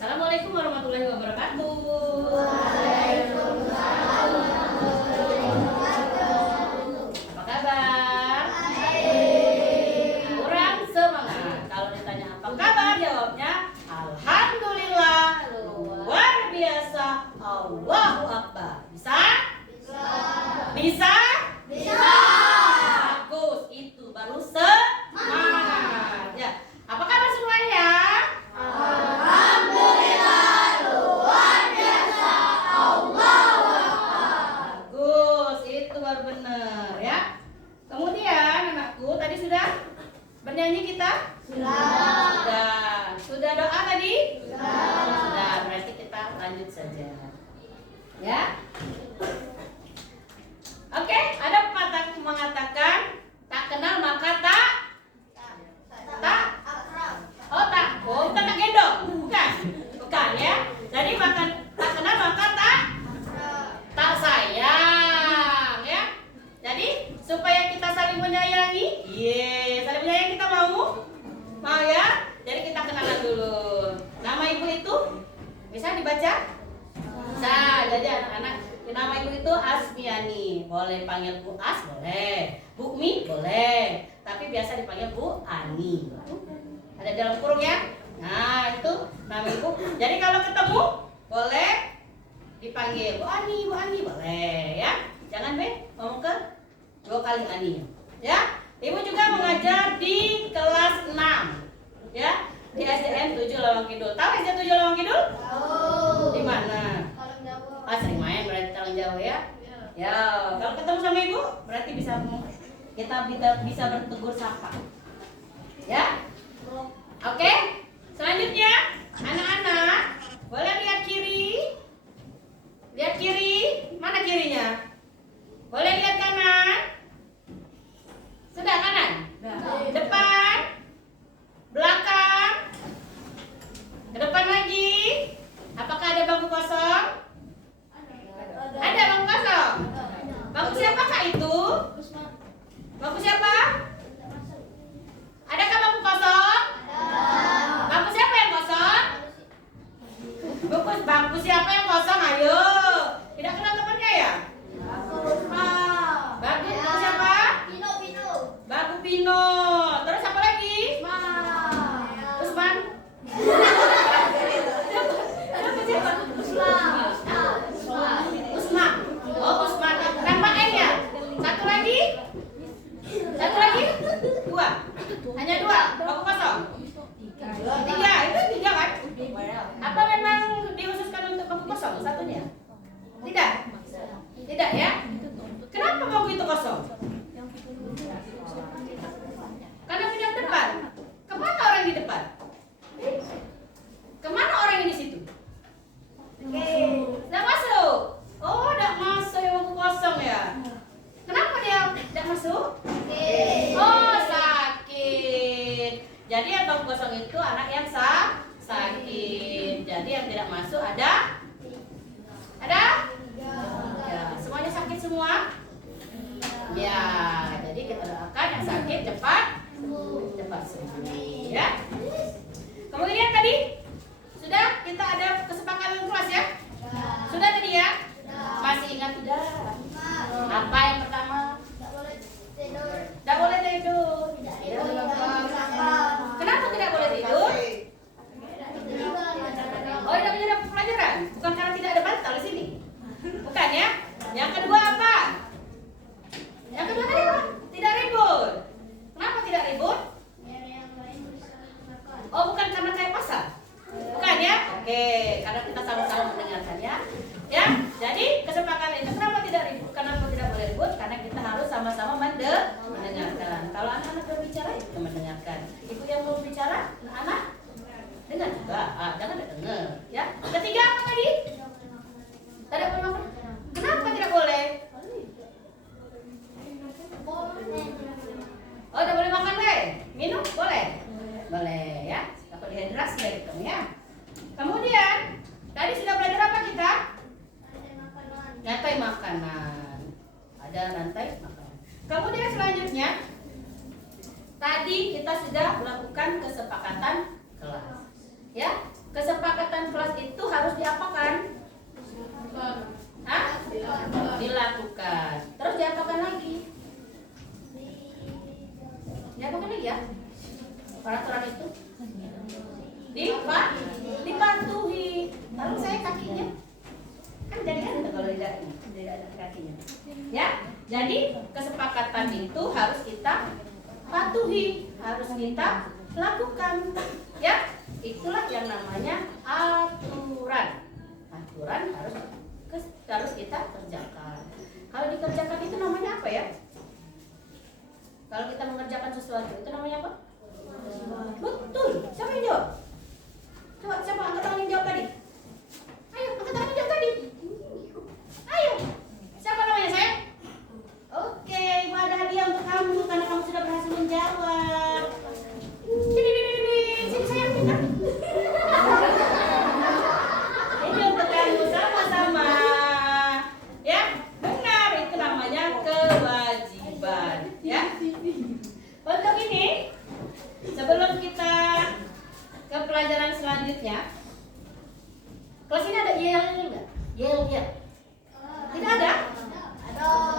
Assalamualaikum warahmatullahi wabarakatuh. Waalaikumsalam warahmatullahi wabarakatuh. Apa kabar? Baik. Kurang semangat. Kalau ditanya apa kabar, jawabnya alhamdulillah, luar biasa, Allahu Akbar. Bisa? Bisa. Bisa? Bisa. Bagus, itu baru semangat. Ya. Apa kabar semuanya? Alhamdulillah, luar biasa, Allahu Akbar. Bagus, itu baru benar ya. Kemudian anakku tadi sudah bernyanyi kita? Sudah. Sudah doa tadi? Sudah. Sudah, berarti kita lanjut saja. Ya. Oke, ada pepatah mengatakan tak kenal maka tak. Oh, bukan tak gendong, bukan ya. Jadi makan tak kenal maka tak sayang ya. Jadi supaya kita saling menyayangi, saling menyayangi kita mau ya. Jadi kita kenalan dulu. Nama ibu itu bisa dibaca? Bisa. Jadi anak-anak nama ibu itu Asmiani. Boleh panggil Bu As, boleh. Bu Mi, boleh. Tapi biasa dipanggil Bu Ani. Ada dalam kurung ya. Nah, itu nama ibu. Jadi kalau ketemu boleh dipanggil Bu Ani, boleh ya. Jangan ngomong ke 2 kali Ani. Ya. Ibu juga mengajar di kelas 6. Ya, di SDN 7 Lawang Kidul. Tahu SDN 7 Lawang Kidul? Tahu. Di mana? Sering main berarti Talang Jawa ya. Ya, kalau ketemu sama ibu berarti kita bisa bertegur sapa. Ya. Oke. Selanjutnya, anak-anak boleh lihat kiri. Lihat kiri. Mana kirinya? Boleh lihat kanan. Sudah kanan? Depan. Belakang. Ke depan lagi. Apakah ada bangku kosong? Ada bangku kosong. Bangku siapakah itu? Bangku siapa? Adakah bangku kosong? Bangku siapa yang kosong? dipatuhi. Lalu saya kakinya kan jadi ada kalau tidak ada kakinya. Ya, jadi kesepakatan itu harus kita patuhi, harus kita lakukan. Ya, itulah yang namanya aturan. Aturan harus kita kerjakan. Kalau dikerjakan itu namanya apa ya? Kalau kita mengerjakan sesuatu itu namanya apa? Betul. Siapa yang jawab? Coba siapa angkat tangan yang jawab tadi? Ayo, angkat tangan yang jawab tadi. Ayo. Siapa namanya sayang? Oke, Ibu ada hadiah untuk kamu karena kamu sudah berhasil menjawab. Sini sayang kita. Ini untuk kamu sama-sama. Ya, benar itu namanya kewajiban. Ya. Untuk ini, sebelum kita ke pelajaran selanjutnya, kelas ini ada yel-yel nggak? Yel-yel. Tidak ada?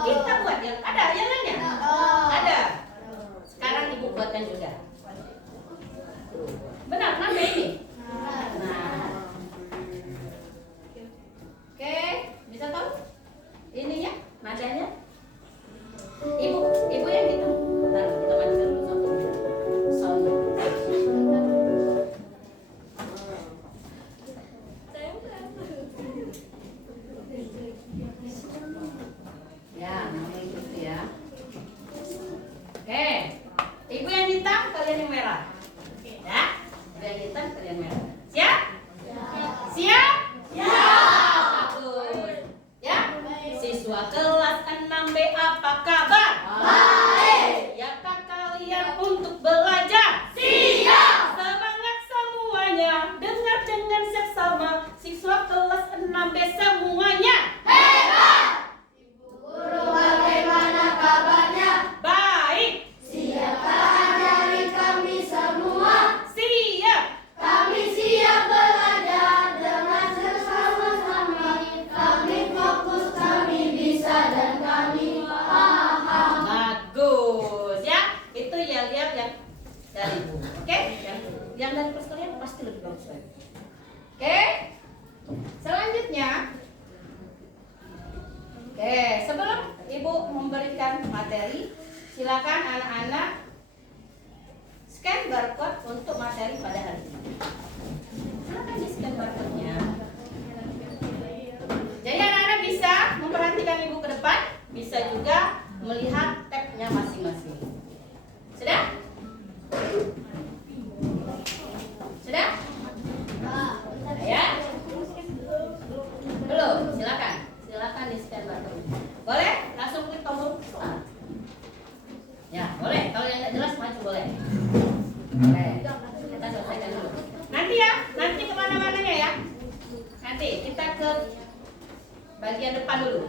Kita buat ya. Ada yel-yelnya? Ada. Sekarang ibu buatkan juga. Benar, kenapa ini? Nah. Oke, bisa tahu? Ininya, nadanya? Ibu yang hitung. Bentar, kita mati dulu sound. Ya, namanya gitu ya. Oke, ibu yang hitam, kalian yang merah. Ya, ibu yang hitam, kalian merah. Siap? Siap? Bagus. Ya, siswa kelas 6B apa kabar? Baik. Siapkah kalian untuk belajar? Siap. Semangat semuanya, dengar dengan seksama. Siswa kelas 6B semuanya. Hebat. Guru bagaimana kabarnya? Baik. Siapkah ajari kami semua? Siap. Kami siap belajar dengan bersama-sama. Kami fokus, kami bisa dan kami paham. Bagus ya. Itu yel-yel yang dari ibu. Oke? Yang dari kelas kalian pasti lebih bagus lagi. Oke? Selanjutnya, oke, sebelum ibu memberikan materi, silakan anak-anak scan barcode untuk materi pada hari ini. Silakan di scan barcode-nya. Jadi anak-anak bisa memperhatikan ibu ke depan, bisa juga melihat tab-nya masing-masing. Sudah? Sudah? Ya? Belum? Silakan. Silakan di scan barcode. Boleh? Langsung klik tombol start. Ya, boleh. Kalau yang nggak jelas maju boleh. Oke. Kita selesaikan dulu. Nanti ya, nanti kemana-mananya ya. Nanti kita ke bagian depan dulu.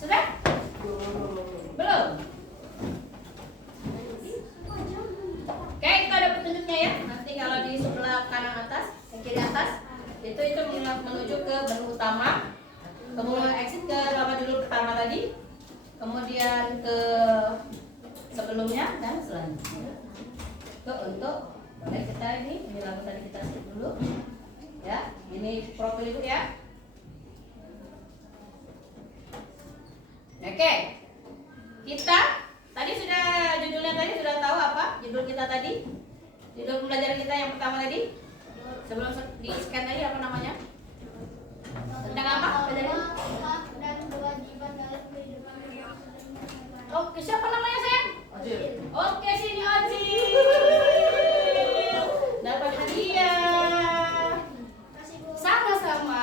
Sudah? Belum? Oke, kita ada petunjuknya ya. Nanti kalau di sebelah kanan atas, kiri atas, itu menuju ke menu utama. Kemudian exit ke lama dulu pertama tadi. Kemudian ke sebelumnya dan selanjutnya. Itu untuk boleh kita ini lagu tadi kita skip dulu. Ya, ini profil ibu ya. Oke. Kita tadi sudah judulnya tadi sudah tahu apa? Judul kita tadi. Judul pembelajaran kita yang pertama tadi. Sebelum di scan tadi apa namanya? Tentang apa? Hak dan kewajiban dalam kehidupan. Oke, siapa namanya sayang? Adil. Oke, sini Adil. Dapat hadiah. Sama-sama,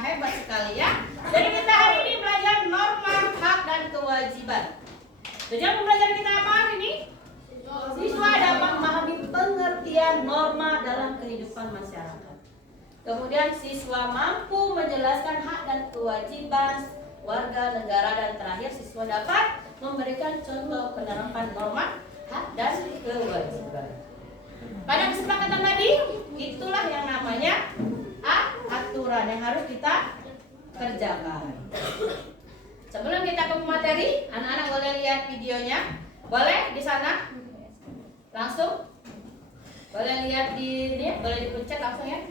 hebat sekali ya. Jadi kita hari ini belajar norma, hak dan kewajiban. Tujuan pembelajaran kita apa hari ini? Siswa dapat memahami pengertian norma dalam kehidupan masyarakat. Kemudian siswa mampu menjelaskan hak dan kewajiban warga negara, dan terakhir siswa dapat memberikan contoh penerapan norma, hak dan kewajiban. Pada kesepakatan tadi, itulah yang namanya aturan yang harus kita kerjakan. Sebelum kita ke materi, anak-anak boleh lihat videonya. Boleh di sana? Langsung? Boleh lihat di ini, boleh dipencet langsung ya.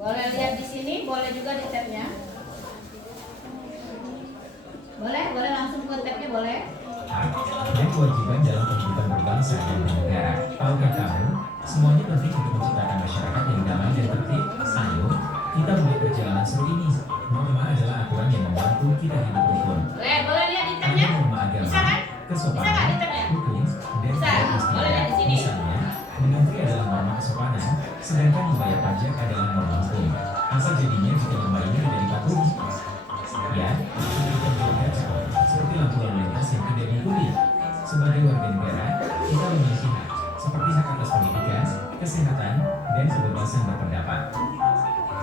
Boleh lihat di sini, boleh juga di tabnya. Boleh langsung ke tabnya boleh. Hak dan kewajiban dalam kehidupan berbangsa dan bernegara. Tahukah kamu, semuanya penting untuk menciptakan masyarakat yang damai dan tertib. Ayo, kita mulai perjalanan seru ini. Norma adalah aturan yang membantu kita hidup rukun. Boleh lihat di tabnya. Ada norma agama, Bisa kan? kesopanan, Bisa kan di tabnya? hukum, dan Bisa. adat Boleh lihat di sini. Misalnya, mengantri adalah norma kesopanan, sedangkan membayar pajak adalah norma hukum. Asal jadinya jika norma ini tidak dipatuhi. Ya, seperti lampu lalu lintas yang tidak diikuti. Sebagai warga negara, kita memiliki hak, seperti hak atas pendidikan, kesehatan, dan kebebasan berpendapat.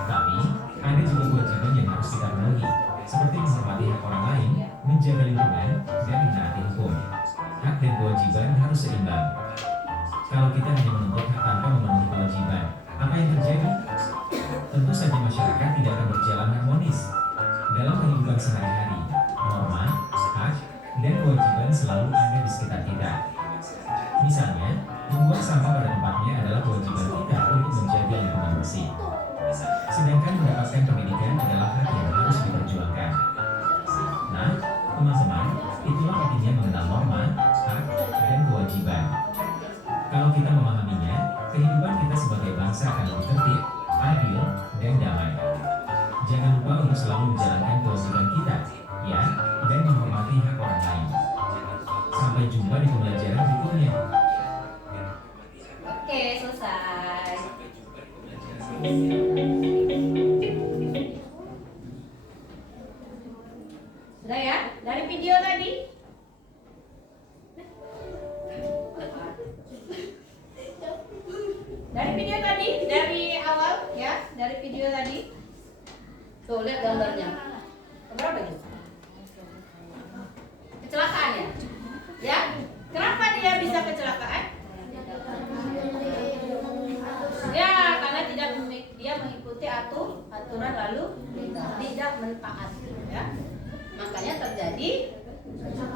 Tapi, ada juga kewajiban yang harus kita penuhi, seperti menghormati hak orang lain, menjaga lingkungan, dan menaati hukum. Hak dan kewajiban harus seimbang. Kalau kita hanya menuntut hak tanpa memenuhi kewajiban, apa yang terjadi? Tentu saja masyarakat tidak akan berjalan harmonis. Dalam kehidupan sehari-hari, norma, hak, dan kewajiban selalu ada di sekitar kita. Misalnya, membuang sampah pada tempatnya adalah kewajiban kita untuk menjaga lingkungan bersih. Sedangkan mendapatkan pendidikan adalah hak yang harus diperjuangkan. Nah, teman-teman, itulah pentingnya mengenal norma, hak, dan kewajiban. Kalau kita memahaminya, kehidupan kita sebagai bangsa akan lebih tertib, adil, dan damai. Jangan lupa untuk selalu menjalankan kewajiban kita, ya, dan menghormati hak orang lain. Sampai jumpa di pembelajaran berikutnya. Oke, selesai. Sudah ya? Dari video tadi? Dari video tadi, dari awal ya, dari video tadi. Tuh, lihat gambarnya. Berapa itu? Kecelakaan ya? Ya? Kenapa dia bisa kecelakaan? Ya, karena dia mengikuti aturan lalu tidak mentaati, ya. Makanya terjadi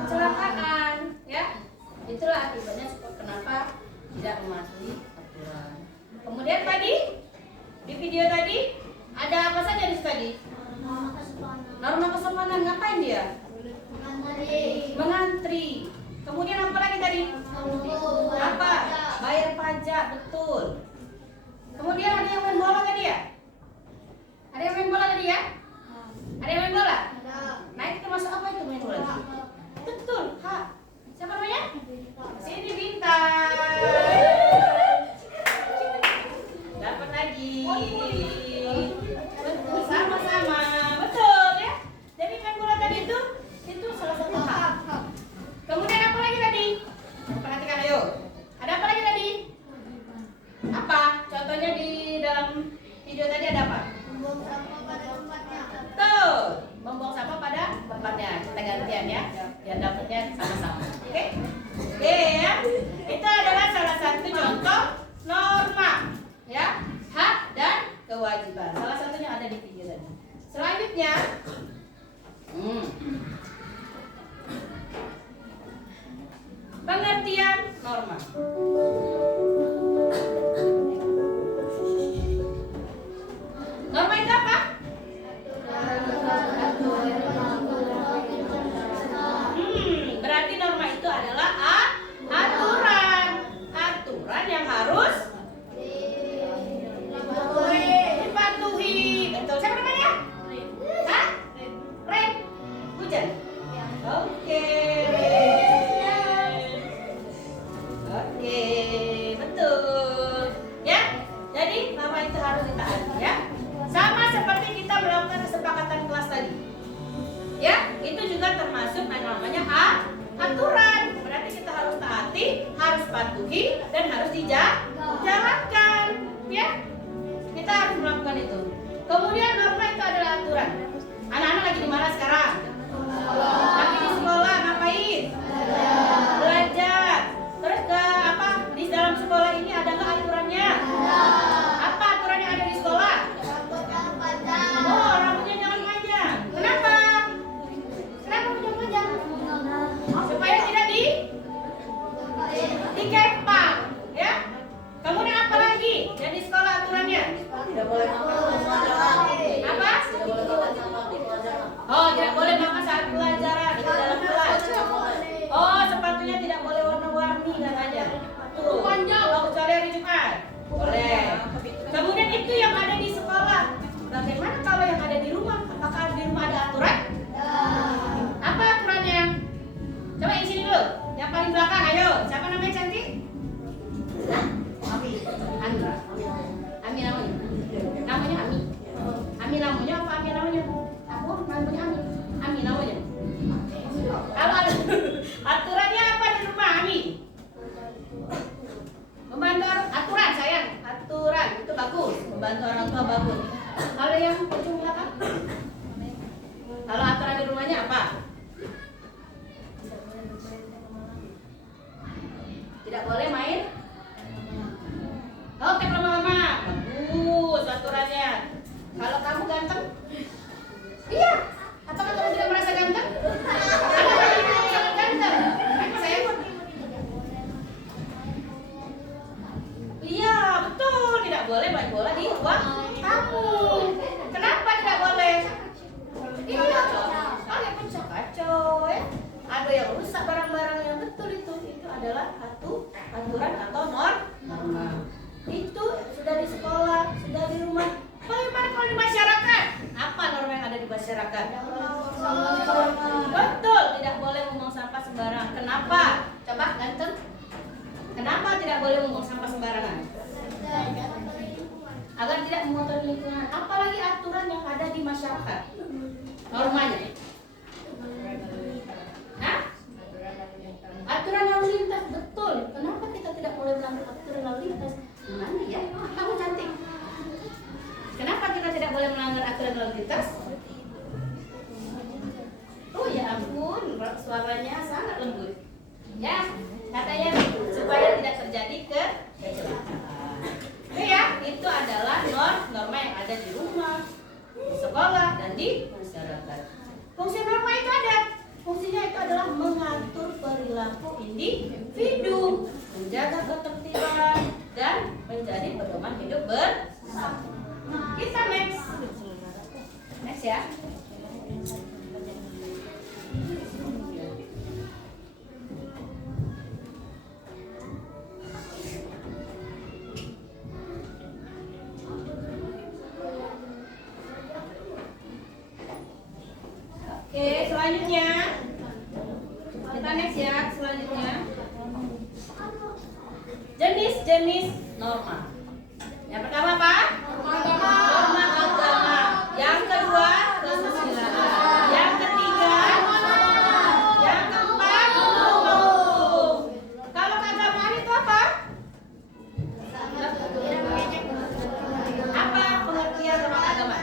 kecelakaan, ya. Itulah akibatnya kenapa tidak mematuhi aturan. Kemudian tadi di video tadi ada apa saja di tadi? Norma kesopanan, ngapain dia? Mengantri. Kemudian apa lagi tadi? Apa? Bayar pajak, betul. Kemudian ada yang main bola tadi ya? Ada yang main bola tadi ya? Ada yang main bola? Nah, itu termasuk apa itu main bola? Betul, hak. Siapa namanya? Sini Bintang. Dapat lagi. Betul, sama-sama. Betul ya? Jadi main bola tadi itu salah satu hak. Kemudian apa lagi tadi? Perhatikan ayo. Ada apa lagi tadi? Apa? Contohnya di dalam video tadi ada apa? Membuang sampah pada tempatnya. Tuh, membuang sampah pada tempatnya. Kita gantian ya, biar dapatnya sama-sama. Oke? Oke ya. Itu adalah salah satu contoh norma, ya, hak dan kewajiban. Salah satunya ada di video tadi. Selanjutnya, pengertian norma. Norma itu apa? Berarti norma itu adalah aturan. Aturan yang harus dipatuhi. Betul. Siapa namanya? Hah? Ren? Hujan? Oke. Oke, betul. Ya, jadi norma itu harus ditaati ya. Sama seperti kita melakukan kesepakatan kelas tadi. Ya, itu juga termasuk namanya aturan. Berarti kita harus taati, harus patuhi, dan harus dijalankan. Ya, kita harus melakukan itu. Kemudian norma itu adalah aturan. Anak-anak lagi di mana sekarang? Lagi di sekolah, ngapain? Belajar. Terus ke apa? Di dalam sekolah ini ada nggak aturannya? Apa aturan yang ada di sekolah? Oh, rambutnya jangan panjang. Kenapa? Kenapa jangan panjang? Supaya tidak dikepang. Apa? Oh, tidak boleh makan saat pelajaran di dalam kelas. Oh, sepatunya tidak boleh warna-warni katanya. Tuh, kalau kecuali hari Jumat. Boleh. Kemudian itu yang ada di sekolah. Bagaimana kalau yang ada di rumah? Apakah di rumah ada aturan? Apa aturannya? Coba yang sini dulu. Yang paling belakang, ayo. Siapa namanya cantik? Ami. Ami namanya. Namanya Ami. Ami namanya apa Ami namanya? Aku namanya Ami. Ami namanya. Apa aturannya apa di rumah Ami? Membantu aturan sayang. Aturan itu bagus. Membantu orang tua bagus. Kalau yang ujung belakang? Kalau aturan di rumahnya apa? Tidak boleh main. Oke, lama-lama. Bagus aturannya. Kalau kamu ganteng? Iya. Atau kamu tidak merasa ganteng? Ada yang sangat ganteng. Ayo sayang. Iya, betul. Tidak boleh main bola di ruang tamu. Kenapa tidak boleh? Iya. Ada pecah kacau ya. Ada yang rusak barang-barang yang betul itu adalah satu aturan atau norma. Itu sudah di sekolah, sudah di rumah. Bagaimana kalau di masyarakat? Apa norma yang ada di masyarakat? Betul, tidak boleh membuang sampah sembarangan. Kenapa? Coba ganteng. Kenapa tidak boleh membuang sampah sembarangan? Agar tidak mengotori lingkungan. Apalagi aturan yang ada di masyarakat. Normanya. Hah? Aturan lalu lintas, betul. Kenapa kita tidak boleh melanggar aturan lalu lintas? Gimana ya? Kamu cantik. Kenapa kita tidak boleh melanggar aturan lalu lintas? Oh ya ampun, suaranya sangat lembut. Ya, katanya supaya tidak terjadi kecelakaan. Oke ya, itu adalah norma yang ada di rumah, di sekolah, dan di masyarakat. Fungsi norma itu ada. Fungsinya itu adalah mengatur perilaku individu, menjaga ketertiban, dan menjadi pedoman hidup bersama. Kita next ya. Oke, selanjutnya kita next ya. Selanjutnya jenis-jenis norma. Yang pertama apa? Norma agama. Yang kedua kesusilaan. Yang ketiga, yang keempat umum. Kalau keagamaan itu apa? Apa pengertian norma agama?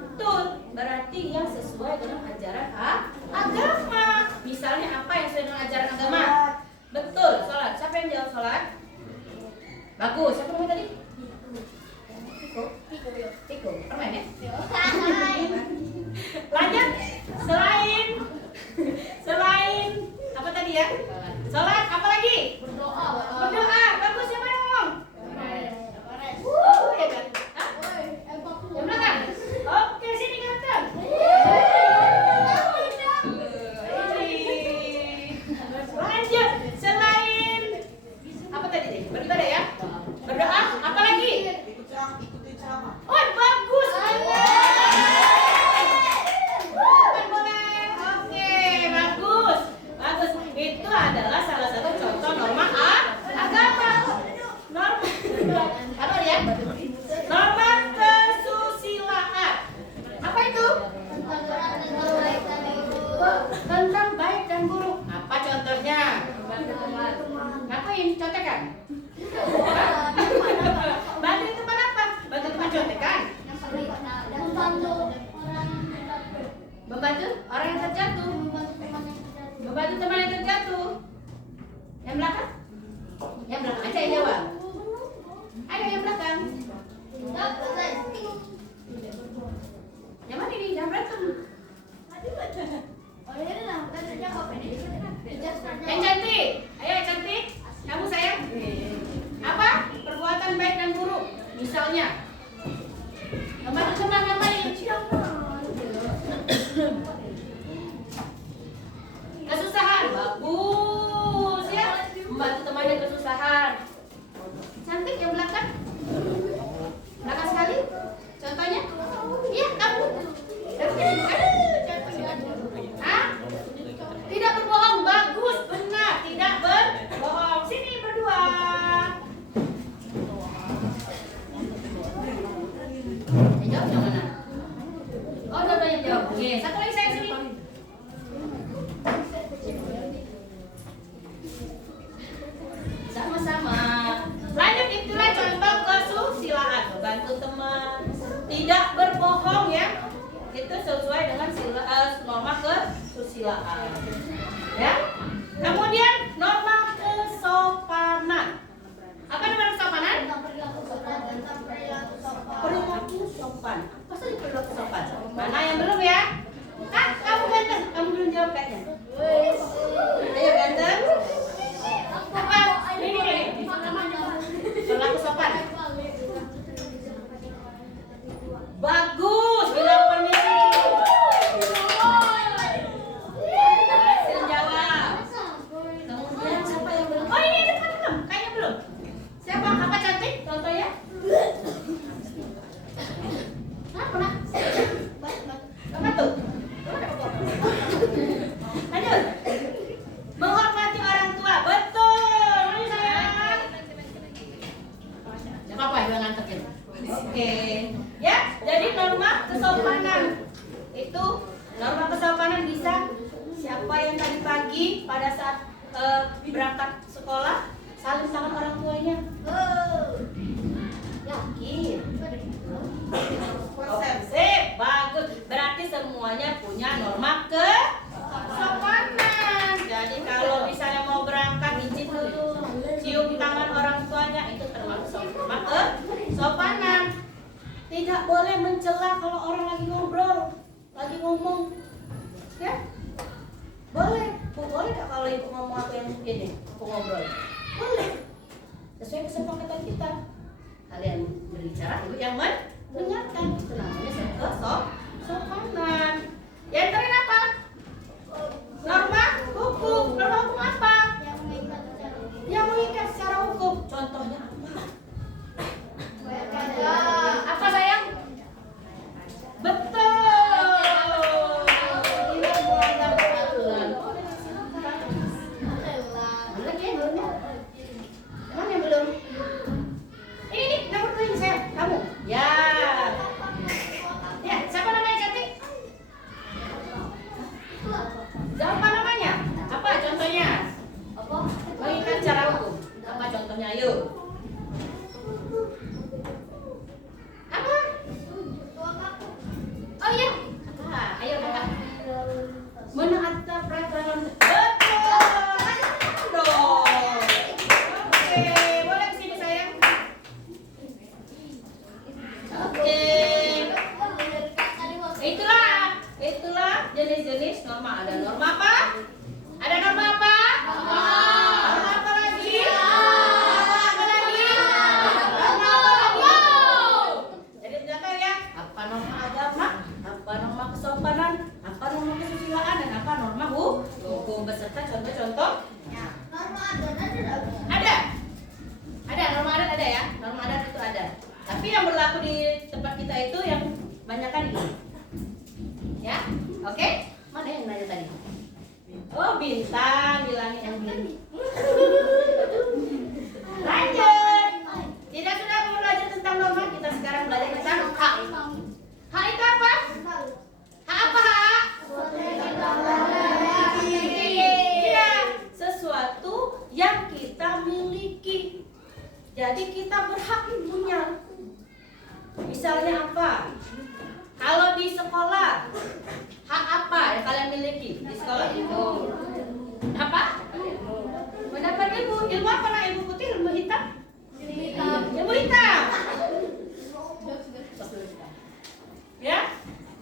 Betul, berarti yang sesuai dengan ajaran agama. Misalnya apa yang sesuai dengan ajaran agama? Betul, sholat. Siapa yang jawab sholat? Bagus. Siapa namanya tadi? Tiko. Permen ya? Lanjut. Selain apa tadi ya? Sholat. Apa lagi? Berdoa. Bagus. Siapa yang ngomong? Ya kan? Hah? Yang belakang? Oke, sini ganteng. Lanjut. Selain apa tadi? Beribadah ya? Berdoa. Apa lagi? Oh, bagus. Boleh. Oke, bagus. Bagus. Itu adalah salah satu contoh norma agama. Norma apa ya? Norma kesusilaan. Apa itu? Tentang baik dan buruk. Apa contohnya? Ngapain? Contekan? Bantu teman apa? Bantu teman contekan? Membantu orang yang terjatuh. Membantu teman yang terjatuh. Yang belakang? Yang belakang aja yang jawab. Ayo yang belakang. Yang mana ini? Jangan berantem. Yang cantik. Ayo cantik. Kamu sayang. Apa? Perbuatan baik dan buruk. Misalnya kesusahan. Cantik yang belakang. Belakang sekali. Contohnya? Iya, kamu. Hah? Tidak berbohong, bagus, benar. Tidak berbohong. Sini berdua. Jawab yang mana? Oh, dua-duanya yang jawab. Oke, satu lagi saya sini. Sama-sama. Lanjut, itulah contoh kesusilaan. Bantu teman. Tidak berbohong ya. Itu sesuai dengan norma kesusilaan. Ya. Kemudian norma kesopanan. Apa norma kesopanan? Perilaku sopan. Apa saja perilaku sopan? Mana yang belum ya? Kak, kamu ganteng. Kamu belum jawab kayaknya. Ayo ganteng. Apa? Ini. Perilaku sopan. Bagus, bilang permisi. Berhasil jawab. Kemudian siapa yang belum? Oh, ini depan belum? Kayaknya belum. Siapa? Apa cantik? Contohnya? Kenapa nak? Apa tuh? Lanjut. Menghormati orang tua. Betul. Ini sayang. Gak apa-apa, jangan ngantekin. Oke. Ya, jadi norma kesopanan. Itu norma kesopanan bisa siapa yang tadi pagi pada saat berangkat sekolah saling tangan orang tuanya. Yakin? Oke, sip, bagus. Berarti semuanya punya norma kesopanan. Jadi kalau misalnya mau berangkat izin dulu, cium tangan orang tuanya, itu termasuk norma kesopanan. Tidak boleh mencela kalau orang lagi ngobrol, lagi ngomong. Ya? Boleh. Bu, boleh nggak kalau ibu ngomong apa yang begini? Aku ngobrol. Boleh. Sesuai kesepakatan kita. Kalian berbicara, ibu yang mendengarkan. Itu namanya kesopanan. Yang terakhir apa? Norma hukum. Norma hukum apa? Yang mengikat secara hukum. Contohnya apa? Apa sayang? Betul. Tidak melanggar peraturan. Lagi ya belum ya? Mana yang belum? Ini nomor 2 ini saya. Kamu. Ya. Ya, siapa namanya cantik? Siapa namanya? Apa contohnya? Mengikat secara hukum. Apa contohnya? Ayo. Apa? Oh iya. Ayo kakak. Menaati peraturan. Betul. Dong. Oke, boleh kesini sayang. Oke. Itulah jenis-jenis norma. Ada norma apa? Ada norma apa? Norma apa lagi? Norma apa lagi? Norma apa lagi? Jadi ternyata ya, apa norma agama, apa norma kesopanan, apa norma kesusilaan, dan apa norma hukum beserta contoh-contoh. Ada norma adat ada ya, norma adat itu ada. Tapi yang berlaku di tempat kita itu yang banyakkan ini. Ya, oke? Mana yang nanya tadi? Oh, bintang di langit yang biru. Lanjut. Kita sudah belajar tentang norma, kita sekarang belajar tentang hak. Hak itu apa? Hak apa hak? Iya, sesuatu yang kita miliki. Jadi kita berhak punya. Misalnya apa? Kalau di sekolah, hak apa yang kalian miliki di sekolah? Apa? Mendapat ilmu. Ilmu apa nak? Ilmu putih, ilmu hitam? Ilmu hitam. Ya?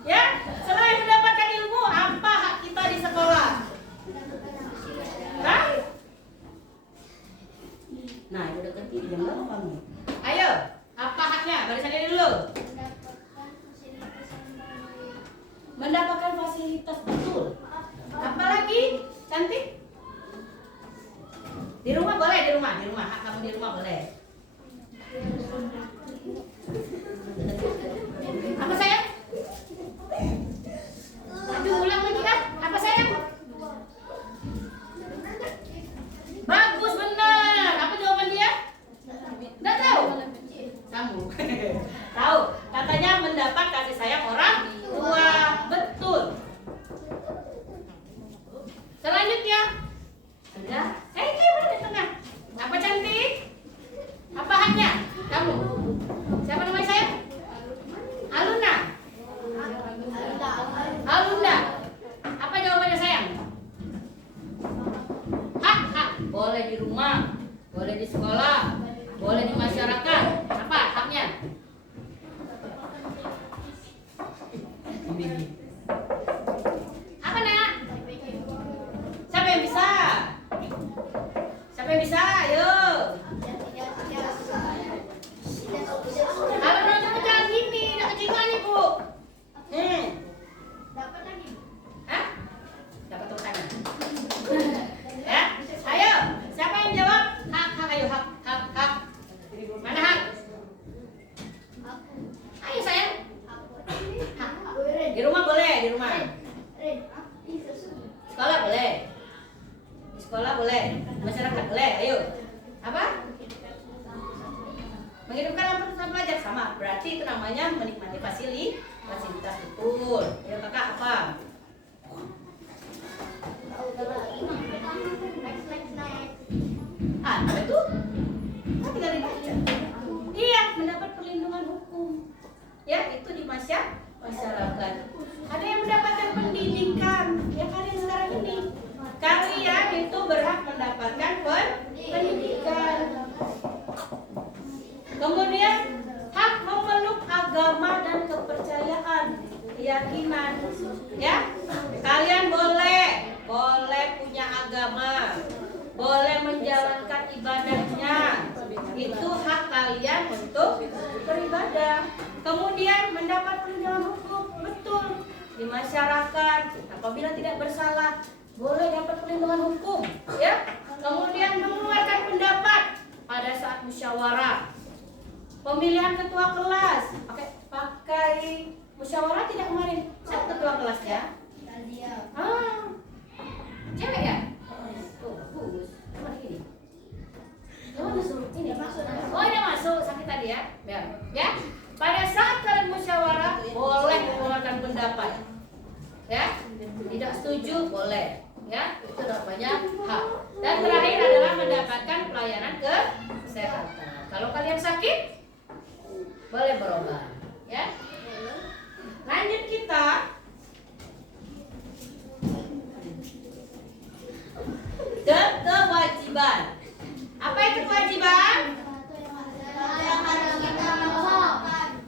Ya? Selain mendapatkan ilmu, apa hak kita di sekolah? Hah? Nah, udah deketin, diam dulu kamu. Ayo, apa haknya? Barisan diri dulu. Mendapatkan fasilitas, betul. Apalagi cantik? Di rumah boleh, di rumah. Hak kamu di rumah boleh. Apa sayang? Aduh, ulang lagi kan? Apa sayang? Bagus, benar. Apa jawaban dia? Nggak tahu. Kamu tahu? Katanya mendapat kasih sayang orang tua. Betul. Selanjutnya, sudah. Ini berada di tengah. Apa cantik? Apa haknya? Kamu. Siapa namanya sayang? Aluna. Alunda. Apa jawabannya sayang? Hak. Boleh di rumah, boleh di sekolah, boleh di masyarakat. Apa haknya? Apa nak? Siapa yang bisa? Siapa yang bisa? Ayo. Kalau nonton jangan gini, nak kecingan ibu. Dapat lagi. Hah? Dapat tepuk tangan. Ya, ayo. Siapa yang jawab? Hak. Ayo hak. Mana hak? Ayo sayang. Hak. Di rumah boleh, di rumah. Sekolah boleh. Di sekolah boleh. Masyarakat boleh. Ayo. Apa? Menghidupkan lampu bersama pelajar sama. Berarti itu namanya menikmati fasilitas betul. Ya kakak apa? Apa itu? Kan tinggal dibaca. Iya, mendapat perlindungan hukum. Ya, itu di masyarakat. Ada yang mendapatkan pendidikan. Ya kalian sekarang ini. Kalian itu berhak mendapatkan pendidikan. Kemudian hak memeluk agama dan kepercayaan, keyakinan. Ya, kalian boleh punya agama, boleh menjalankan ibadahnya. Itu hak kalian untuk beribadah. Kemudian mendapat perlindungan hukum, betul, di masyarakat. Apabila tidak bersalah, boleh dapat perlindungan hukum. Ya, kemudian mengeluarkan pendapat pada saat musyawarah. Pemilihan ketua kelas pakai musyawarah tidak kemarin? Siapa ketua kelasnya? Cewek ya? Tuh, bagus. Mana ini? Oh, masuk. Ini masuk. Oh, ini masuk. Sakit tadi ya? Ya. Pada saat kalian musyawarah boleh mengeluarkan pendapat. Ya? Tidak setuju boleh. Ya, itu namanya hak. Dan terakhir adalah mendapatkan pelayanan kesehatan. Kalau kalian sakit, boleh berobat, ya. Lanjut kita ke kewajiban. Apa itu kewajiban?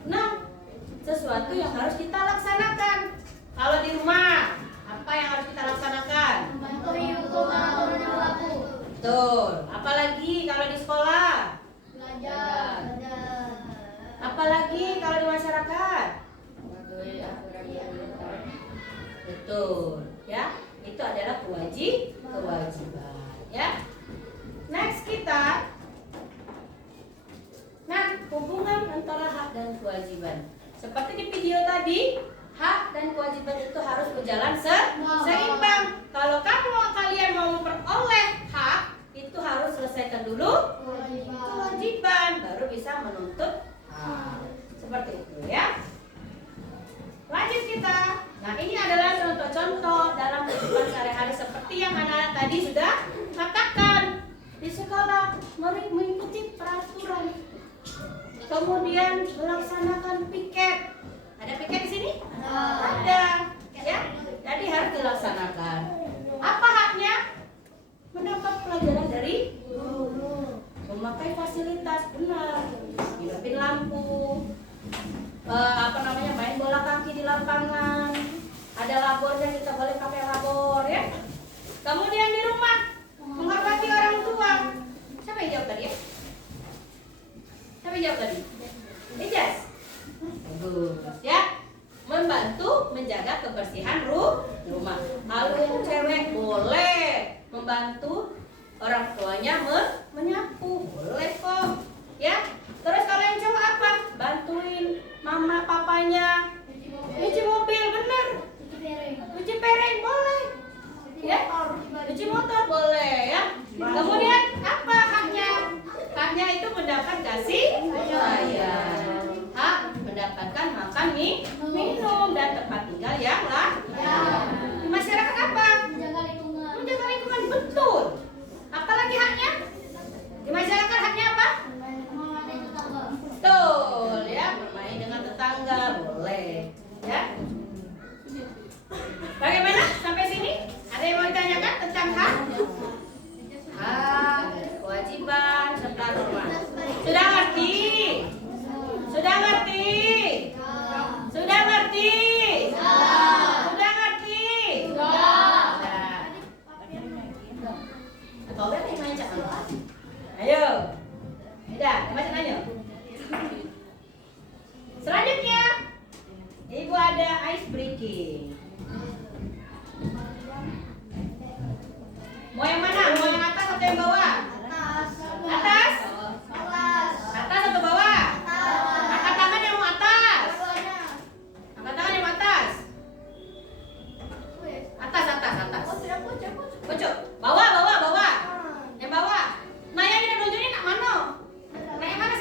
Nah, sesuatu yang harus kita laksanakan. Kalau di rumah, apa yang harus kita laksanakan? Betul. Apalagi kalau di sekolah? Belajar. Apalagi kalau di masyarakat? Betul, ya. Itu adalah kewajiban, ya. Next kita. Nah, hubungan antara hak dan kewajiban. Seperti di video tadi, hak dan kewajiban itu harus berjalan seimbang. Kalau kalian mau memperoleh hak, itu harus selesaikan dulu kewajiban, baru bisa menuntut hak. Seperti itu ya. Lanjut kita. Nah, ini adalah contoh-contoh dalam kehidupan sehari-hari seperti yang anak-anak tadi sudah katakan. Di sekolah mengikuti peraturan. Kemudian melaksanakan piket. Ada piket di sini? Ada. Ya. Jadi harus dilaksanakan. Apa haknya? Mendapat pelajaran dari guru. Memakai fasilitas, benar. Hidupin lampu. Main bola kaki di lapangan. Ada labornya, kita boleh pakai labor, ya. Kemudian di rumah menghormati orang tua. Siapa yang jawab tadi ya? Siapa yang jawab tadi? Ijaz. Bagus ya. Membantu menjaga kebersihan rumah. Kalau yang cewek boleh membantu orang tuanya menyapu, boleh kok. Ya. Terus kalau yang cowok apa? Bantuin mama papanya cuci mobil, bener. Cuci piring boleh. Ya. Cuci motor boleh ya. Kemudian apa haknya? Haknya itu mendapat kasih sayang. Hak mendapatkan makan minum dan tempat tinggal yang layak. Di masyarakat apa? Menjaga lingkungan, betul. Apalagi haknya? Di masyarakat haknya apa? Betul ya, bermain dengan tetangga boleh ya. Bagaimana sampai sini? Ada yang mau ditanyakan tentang hak? Hak, kewajiban serta norma. Sudah ngerti? Sudah ngerti? Sudah ngerti? Sudah ngerti? Kau berarti main cak. Ayo. Udah, macam aja. Selanjutnya, Ibu ada ice breaking. Mau yang mana? Mau yang atas atau yang bawah? Atas? Atas atau bawah? Angkat tangan yang mau atas. Angkat tangan yang mau atas. Atas, atas, atas. Pojok. Bawah, bawah, bawah. Yang bawah. Nah yang tidak nunjukin nak mana? Nah yang mana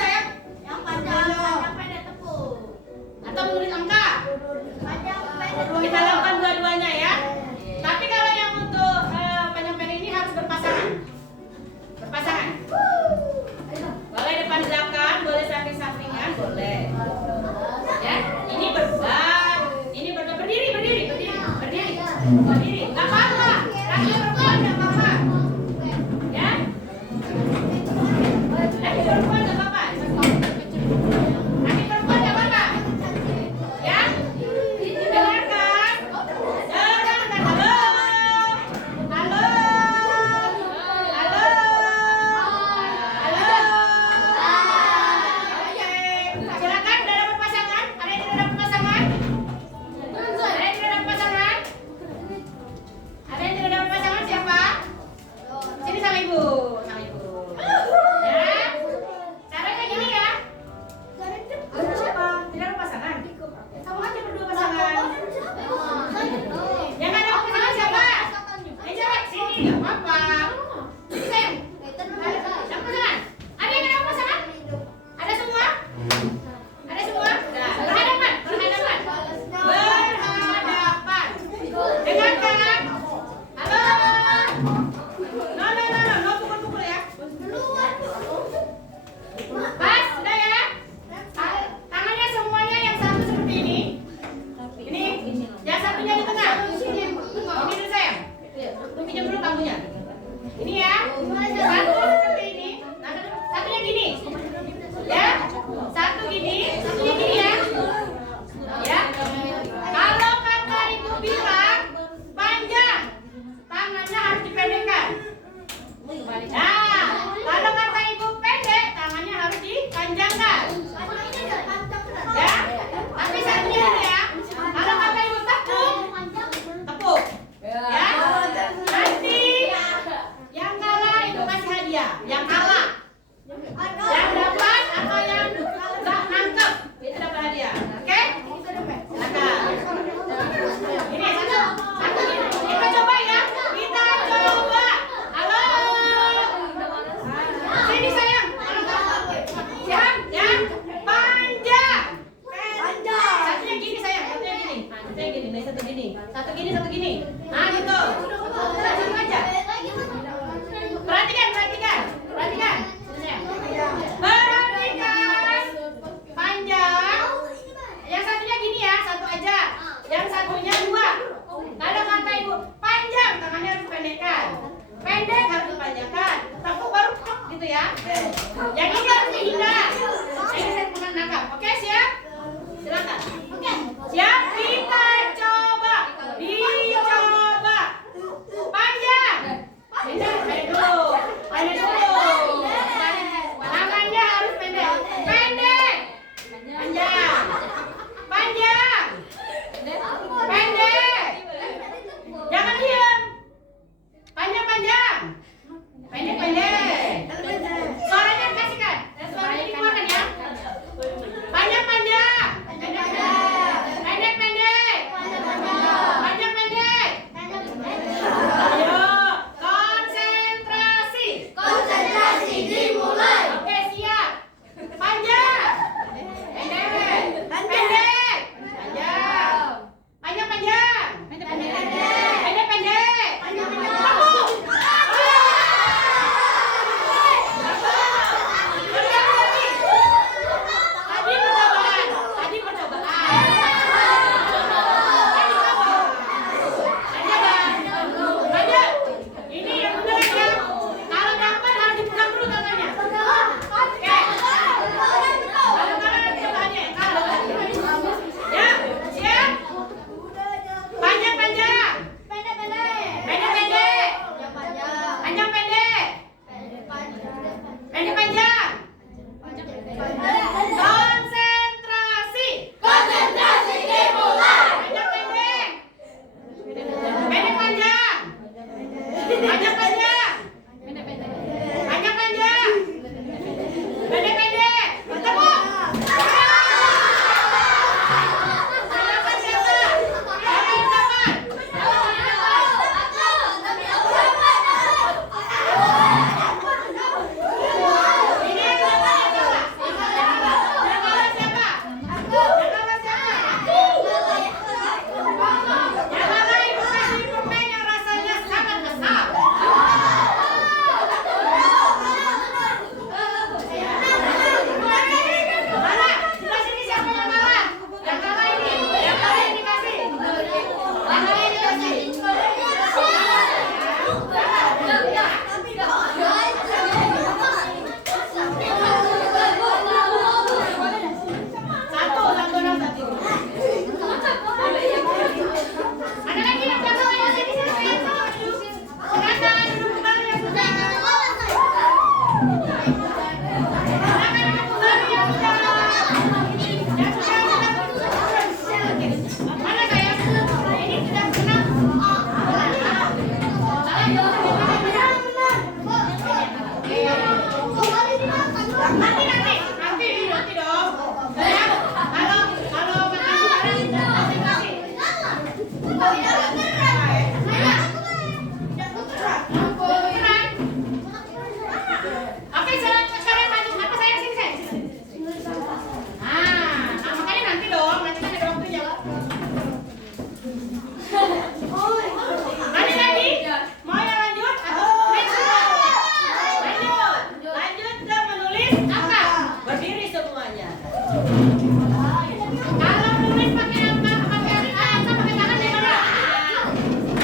Kalau nulis pakai angka, pakai tangan gimana?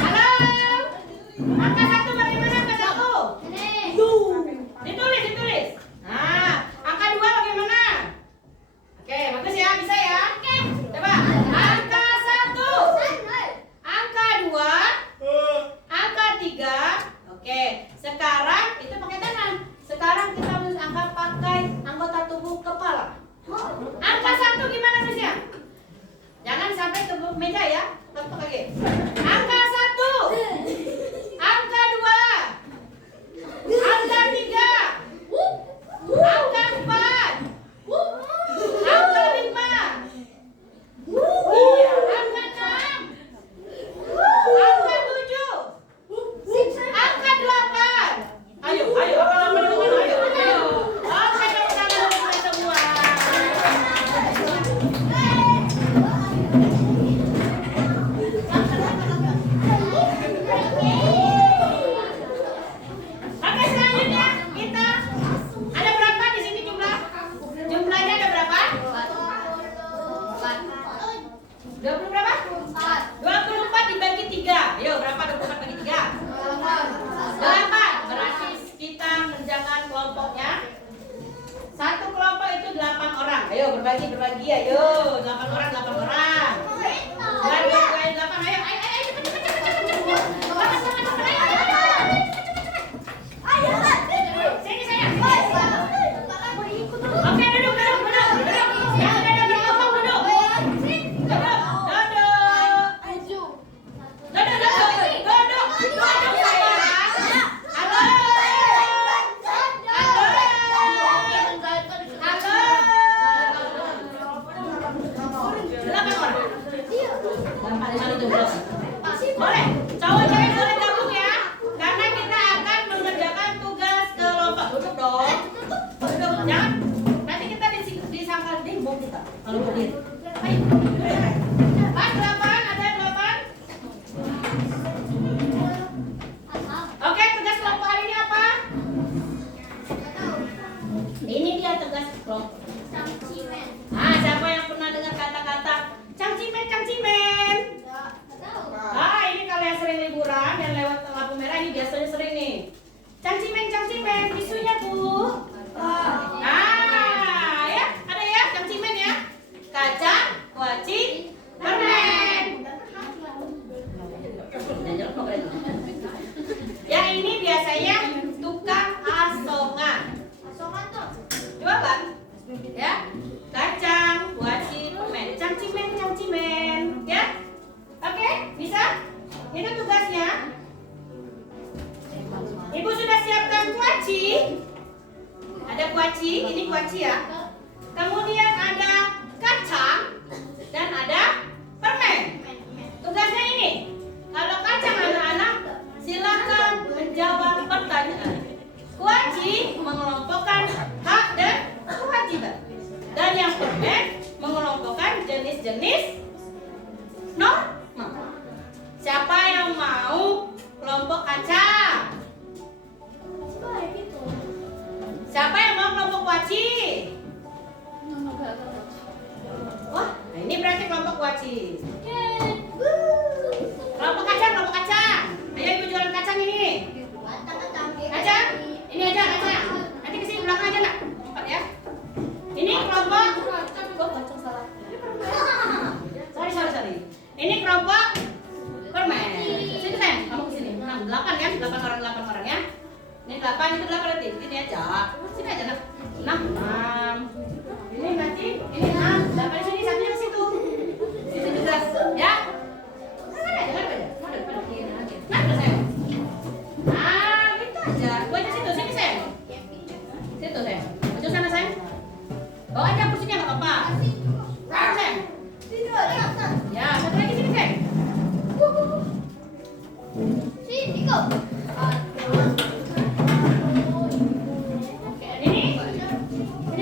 Halo. Angka 1 bagaimana angka 1? Ditulis. Nah, angka 2 bagaimana? Oke, bagus ya, bisa ya? Coba. Angka 1. Angka 2. Angka 3. Oke, sekarang itu pakai tangan. Sekarang kita nulis angka pakai anggota tubuh kepala. Angka 1 gimana nulisnya? Jangan sampai ke meja ya. Tetap lagi. Angka 1. Angka 2. Angka 3. Angka 4. Angka 5. Iya, angka 6. Angka 7. Angka 8. Ayo, angka 8 dulu, ayo. Oke, tepuk tangan untuk semua. Oke, selanjutnya kita ada berapa di sini jumlah? Jumlahnya ada berapa? 20 berapa? 24 dibagi 3. Ayo, berapa 24 bagi 3? 8. Berarti kita mengerjakan kelompoknya. Satu kelompok itu 8 orang. Ayo berbagi, ayo. 8 orang. Bagi 8. Ayo, cepet. Sini sayang. Oke, duduk. Yang udah berkelompok duduk. Duduk sayang. Halo. Boleh, cowok cewek boleh gabung ya, karena kita akan mengerjakan tugas kelompok. Duduk dong, jangan nanti kita disangka demo kita kalau berdiri. Ayo, Pak 8 ada 8. Oke, tugas kelompok hari ini apa? Ini dia tugas kelompok. Siapa yang pernah dengar kata-kata cangcimen? Ini kalau yang sering liburan dan lewat lampu merah ini biasanya sering nih. Cangcimen, isunya Bu. Ya, ada ya cangcimen ya. Kacang, kuaci, permen. Ya ini biasanya tukang asongan. Jualan. Ya. Kacang, kuaci, permen. Cangcimen. Ya. Oke, bisa? Itu tugasnya. Ibu sudah siapkan kuaci. Ada kuaci, ini kuaci ya. Kemudian ada kacang dan ada permen. Tugasnya ini. Kalau kacang anak-anak, silakan menjawab pertanyaan. Kuaci mengelompokkan hak dan kewajiban. Dan yang permen mengelompokkan jenis-jenis norma. Siapa yang mau kelompok kacang? Siapa yang mau kelompok kuaci? Wah, nah ini berarti kelompok kuaci. Kelompok kacang. Ayo ibu jualan kacang ini. Kacang? Ini aja kacang. Nanti kesini belakang aja nak. Empat ya. Ini kelompok. Kacang salah. Sorry. Ini kelompok permen. Sini sayang, kamu kesini. 8 kan? 8 orang ya. Ini 8 itu 8 berarti. Ini aja. Sini aja nak. 6. Ini berarti ini 6. 8 di sini, satunya ke situ. Situ juga ya. Ngadep aja. Ngadep sayang. Gitu aja. Gua aja situ, sini sayang. Situ sayang. Maju sana sayang. Bawa aja kursinya enggak apa-apa. Sayang. Ya, satu lagi sini sayang. Ini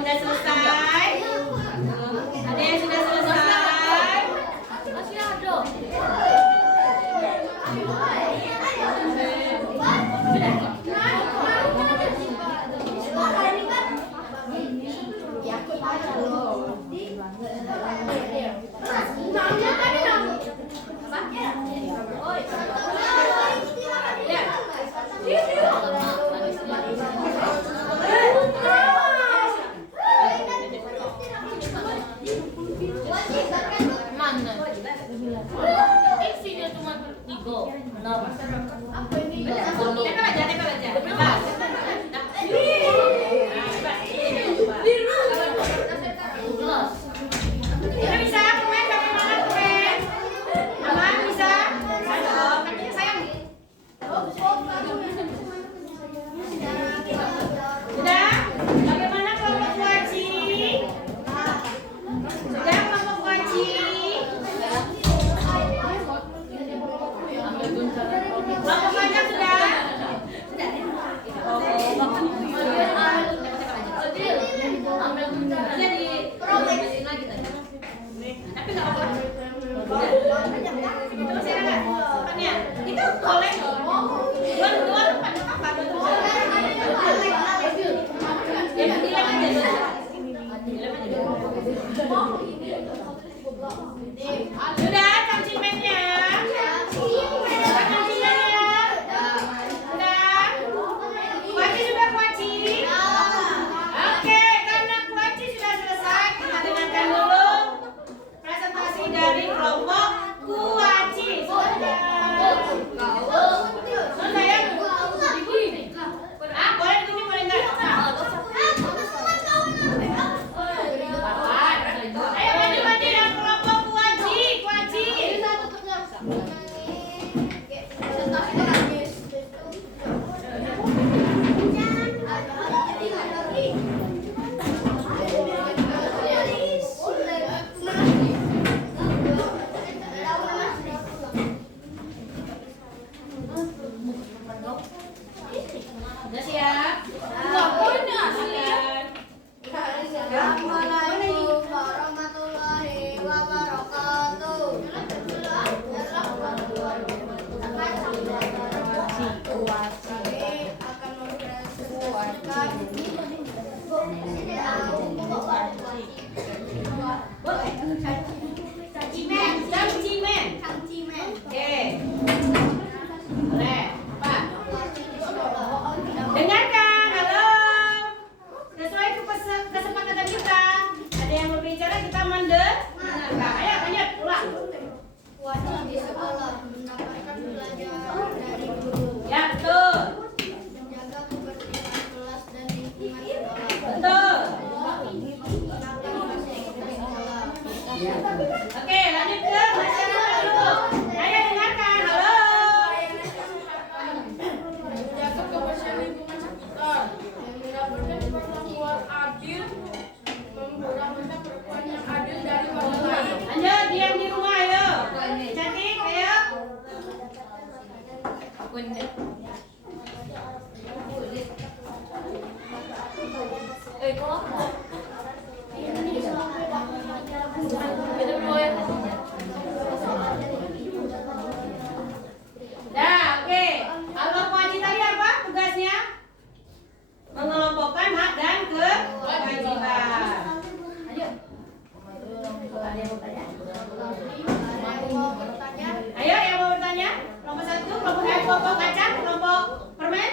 udah selesai? Ada yang sudah selesai? Masih ada. Mana? Isinya cuma 3, 6. Tempel aja, tempel aja. Bebas. Kita bisa permen bagaimana permen? Aman bisa? Ayo, kakinya sayang. Sudah? Bagaimana kelompok kuaci? Sudah kelompok kuaci? Kelompok panjang sudah? Tapi nggak apa-apa. Itu masih ada nggak? Depannya. Itu boleh. Dua tempat apa? Ya, dilem aja dulu. Dilem aja dulu. Sudah kancimennya? Sudah kancimennya? Sudah? Kuaci sudah kuaci? Oke, karena kuaci sudah selesai, kita dengarkan dulu presentasi dari kelompok kuaci. Sudah ya? Ah, boleh ditunjuk, boleh enggak? Ayo mandi-mandi yang kelompok kuaci, kuaci. Sudah siap? Silakan. Assalamualaikum warahmatullahi wabarakatuh. Kami akan mempresentasikan Cimen. Oke. Boleh. Pak. Dengarkan, halo. Sesuai kesepakatan kita, ada yang berbicara kita mendengarkan. Ayo, lanjut, ulang. Kuaci di sekolah mendapatkan pelajaran dari guru, Ya, betul. menjaga kebersihan kelas dan lingkungan sekolah, Betul. mengenalkan bahasa Inggris sekolah, Oke, lanjut ke masyarakat dulu. Ayo dengarkan, halo. Menjaga kebersihan lingkungan sekitar, mendapatkan perlakuan adil, mendapatkan perlakuan yang adil dari orang lain. Lanjut, diam di rumah, ayo. Cantik, ayo. Dah, oke. Kalau kuaci tadi apa tugasnya? Mengelompokkan hak dan kewajiban. Ayo yang mau bertanya? Kelompok 1, kelompok kacang, kelompok permen.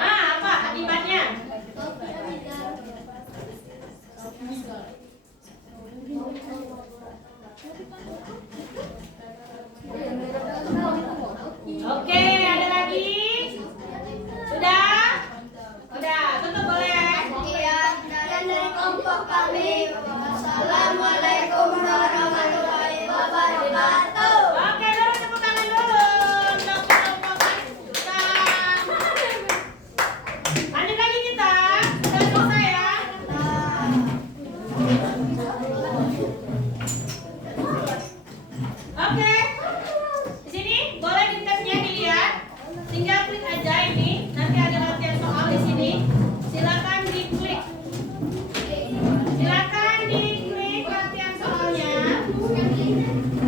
Ah, apa akibatnya? Oke, ada lagi? Sudah? Sudah, tutup boleh. Sekian dari kelompok kami. Wassalamualaikum warahmatullahi wabarakatuh. Oke, dulu tepuk tangan dulu untuk kelompok Pakistan. Lanjut lagi kita. Sudah selesai ya? Oke. Di sini boleh di tabnya dilihat. Tinggal klik aja ini. Nanti ada latihan soal di sini. Silakan diklik. Silakan diklik latihan soalnya.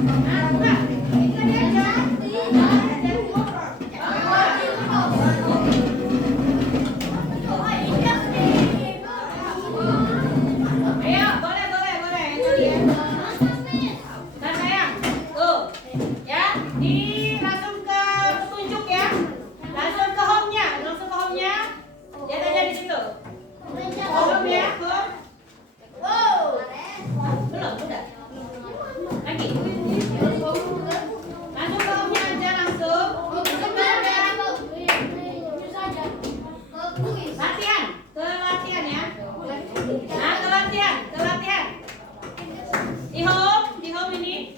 Nah, buka. Ini aja. Ayo, boleh. Ini ya. Nah sayang, tuh, ya, di langsung ke petunjuk ya, langsung ke home-nya, lihat aja di situ. Home ya, home. Belum, udah. Lagi. Langsung ke home-nya aja langsung. Latihan, ke latihan ya. Nah, ke latihan. Di home ini.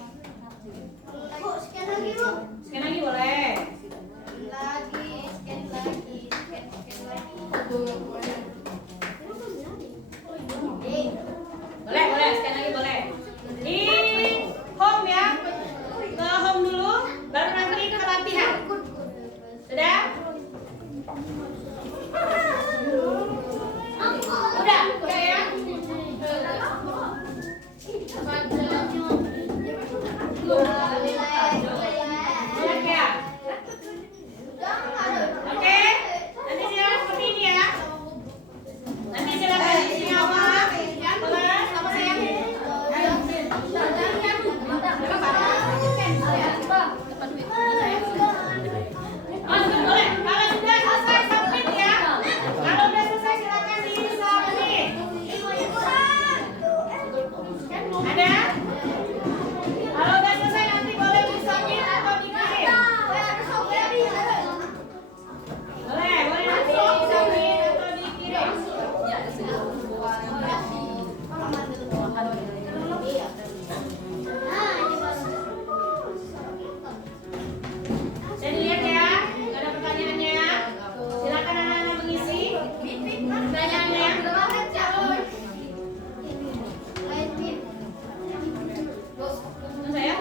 Sekian lagi, Bu. Scan lagi boleh. Scan lagi. Boleh, scan lagi boleh. Di home ya. Ke home dulu, baru nanti ke latihan. Sudah? Udah ya. Siap ya. Oke. Nanti silakan seperti ini ya. Nanti silakan di sini awal. Boleh, sama saya. Masuk boleh. Kalau sudah selesai submit ya. Kalau sudah selesai silakan di submit. Ada? Kalau udah selesai nanti boleh di submit atau dikirim. Boleh langsung submit atau dikirim. Saya dilihat ya, nggak ada pertanyaannya. Silakan anak-anak mengisi pertanyaannya. Terus saya?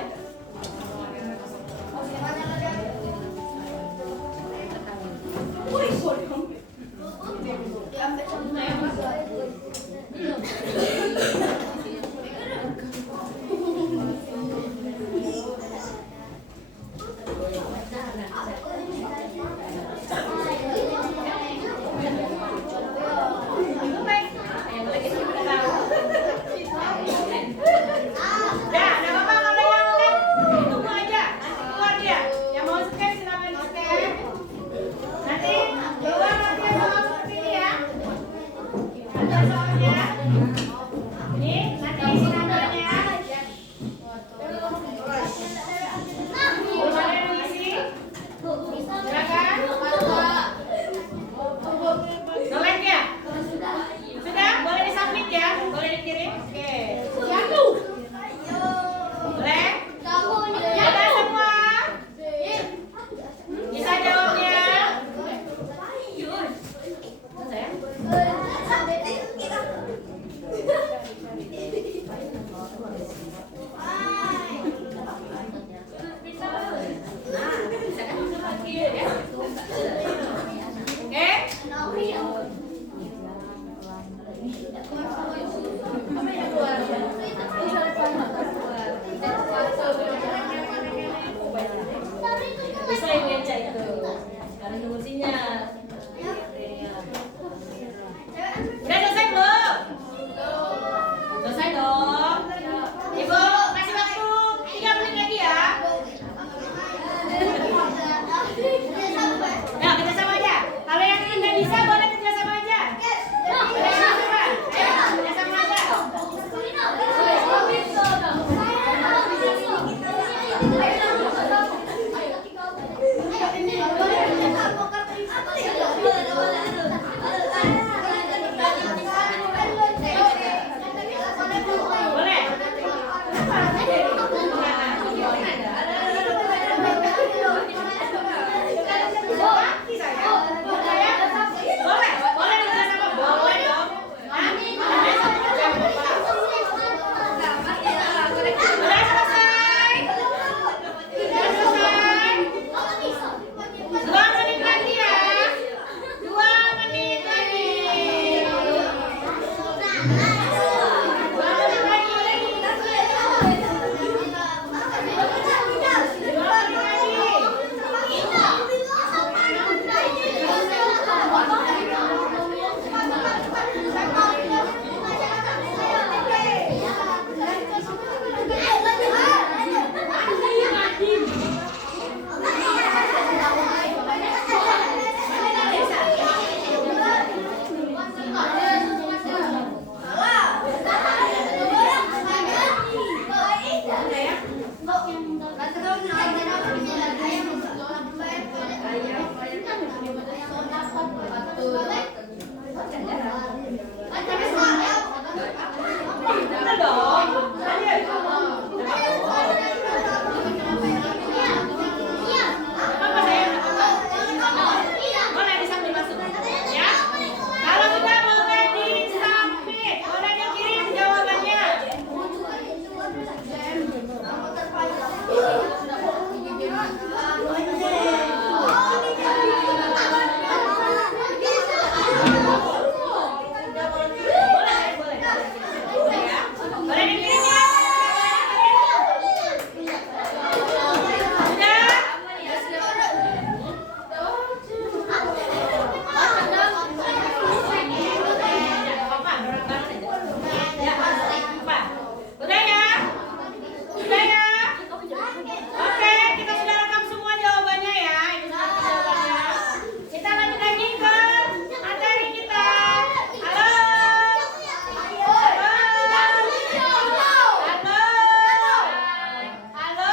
Bisa ibu yang cek itu. Sekarang tunggu sinyal. Udah selesai belum? Selesai dong. Ibu kasih waktu 3 menit lagi ya. Bener dong. Apa saya? Boleh disambil masuk. Ya. Kalau sudah boleh disubmit, boleh dikirim jawabannya. Boleh, boleh. Ya. Boleh dikirim ya. Udah ya? Udah ya? Oke, kita sudah rekam semua jawabannya ya. Ini seperti jawabannya. Kita lanjut lagi ke materi kita. Halo. Halo. Halo. Halo. Halo.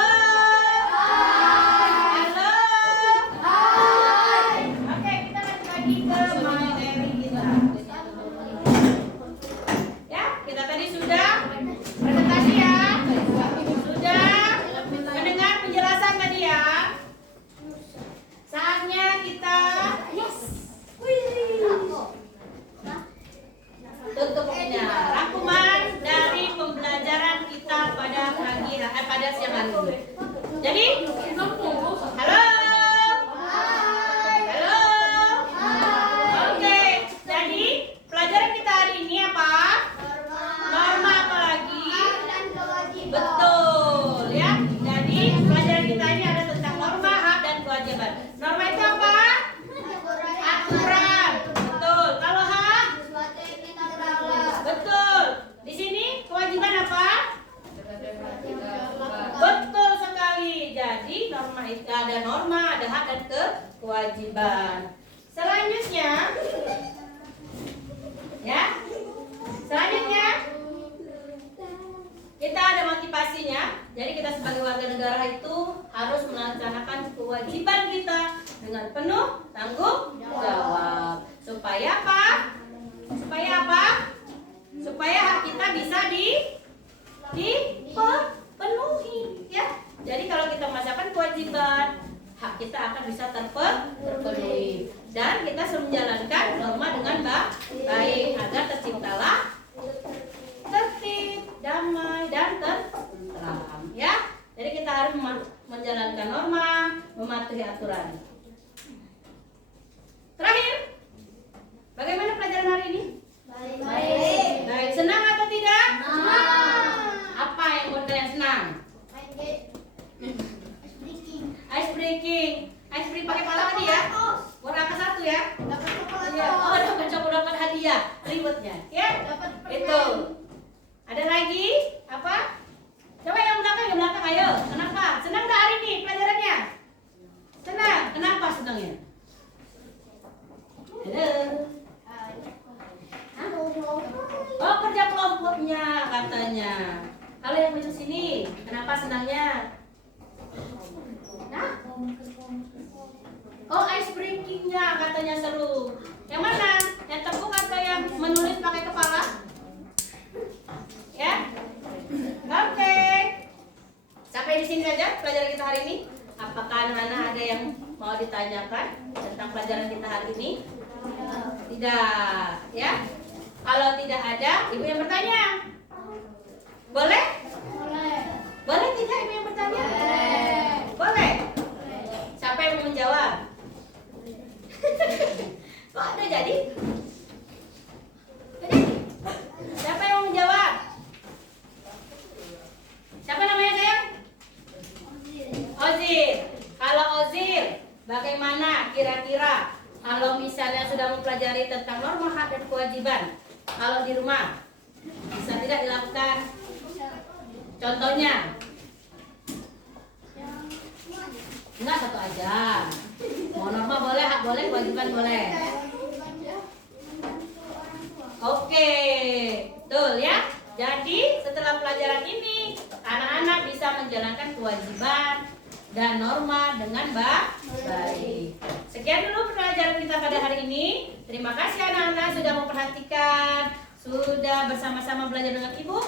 Oke, kita lanjut lagi ke materi kita. Ya, kita tadi sudah presentasi ya. Sudah mendengar penjelasan tadi ya. Saatnya kita tutupnya rangkuman dari pembelajaran kita pada pada siang hari ini. Jadi, halo. Halo. Oke, jadi pelajaran kita hari ini apa? Norma apa lagi? Betul ya. Jadi pelajaran kita ini ada tentang norma, hak dan kewajiban. Norma itu apa? Aturan. Betul. Kalau hak? Betul. Di sini kewajiban apa? Betul sekali. Jadi norma itu ada norma, ada hak dan kewajiban. Selanjutnya ya. Selanjutnya kita ada motivasinya. Jadi kita sebagai warga negara itu harus melaksanakan kewajiban kita dengan penuh tanggung jawab. Supaya apa? Supaya apa? Supaya hak kita bisa dipenuhi ya. Jadi kalau kita melaksanakan kewajiban, hak kita akan bisa terpenuhi dan kita harus menjalankan norma dengan baik agar terciptalah tertib, damai dan tentram ya. Jadi kita harus menjalankan norma, mematuhi aturan. Terakhir, bagaimana pelajaran hari ini? Baik. Senang atau tidak? Apa yang buat kalian senang? Ice breaking pakai pala tadi ya? Buat angka 1 ya? Iya. Oh, dapat hadiah ribetnya ya? Itu. Ada lagi? Apa? Coba yang belakang ayo. Kenapa? Senang gak hari ini pelajarannya? Senang. Kenapa senangnya? Halo. Hah? Oh, kerja kelompoknya katanya. Kalau yang masuk sini, kenapa senangnya? Nah? Oh, ice breaking-nya katanya seru. Yang mana? Yang tepuk atau yang menulis pakai kepala? Ya? Oke. Sampai di sini saja pelajaran kita hari ini. Apakah anak-anak ada yang mau ditanyakan tentang pelajaran kita hari ini? Tidak, ya? Kalau tidak ada, ibu yang bertanya. Boleh? Boleh tidak ibu yang bertanya? Boleh. Siapa yang mau menjawab? Kok ada jadi? Siapa yang mau menjawab? Siapa namanya sayang? Ozir. Kalau Ozir, bagaimana kira-kira kalau misalnya sudah mempelajari tentang norma hak dan kewajiban, kalau di rumah bisa tidak dilakukan? Contohnya? Enggak, satu aja. Mau norma boleh, hak boleh, kewajiban boleh. Oke, betul ya. Jadi setelah pelajaran ini, anak-anak bisa menjalankan kewajiban, dan norma dengan baik. Sekian dulu pelajaran kita pada hari ini. Terima kasih anak-anak sudah memperhatikan, sudah bersama-sama belajar dengan Ibu.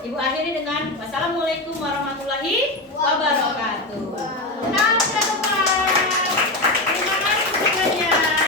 Ibu akhiri dengan wassalamualaikum warahmatullahi wabarakatuh.